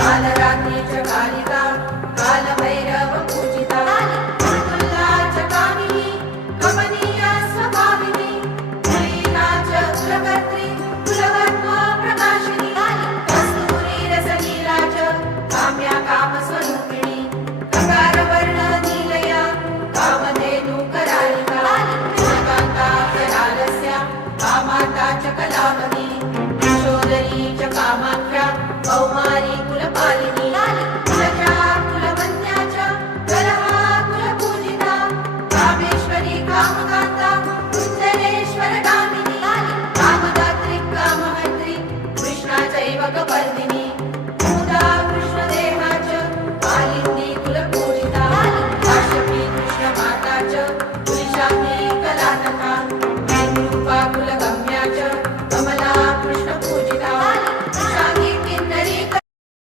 कालरात्री च कालिका कालभैरव पूजिता तुल्ला च कामिनी कमनीया स्वभाविनी लीला च कुलकर्त्री कुलकर्म प्रकाशिनी कस्तूरी रसलीला च काम्या कामस्वरूपिणी ककारवर्ण नीलया कामधेनु करालिका कान्ता करालस्या कामाता च कलावती यशोदरी च कामाख्या कौमारी कुलपालिनी